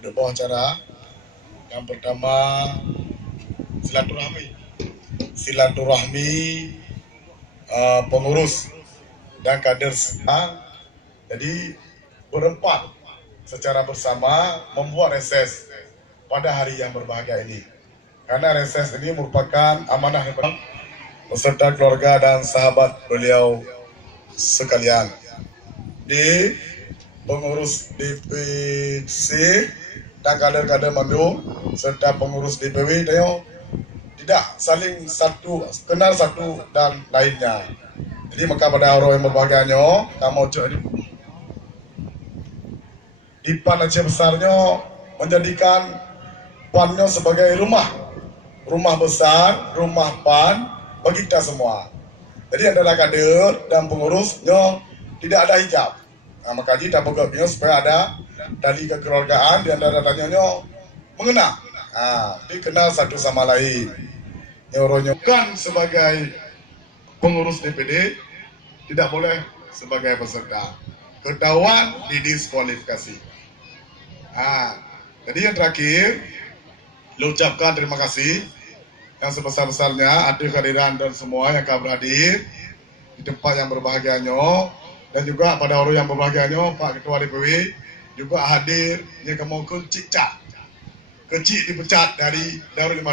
Ada buah acara. Yang pertama silaturahmi pengurus dan kader. Jadi berempat secara bersama membuat reses pada hari yang berbahagia ini. Karena reses ini merupakan amanah yang beserta keluarga dan sahabat beliau sekalian. Di pengurus DPC dan kader-kader Mandu serta pengurus DPW tidak saling kenal satu dan lainnya. Jadi maka pada orang yang berbahagianya kamu jadi di PAN Aceh besarnya menjadikan PAN-nya sebagai rumah besar, rumah PAN bagi kita semua. Jadi antara kader dan pengurusnya tidak ada hijab. Nah, maka kita bergeraknya supaya ada tali kekeluargaan di antara tanya mengenal. Dikenal satu sama lain. Nyoronya bukan sebagai pengurus DPD, tidak boleh sebagai peserta. Ketahuan didiskualifikasi. Jadi yang terakhir, ucapkan terima kasih yang sebesar-besarnya atas kehadiran dan semua yang akan berhadir di tempat yang berbahagianya, dan juga pada orang yang berbahagianya Pak Ketua DPW juga hadir. Dia kamu kecil dipecat dari Darul Imara.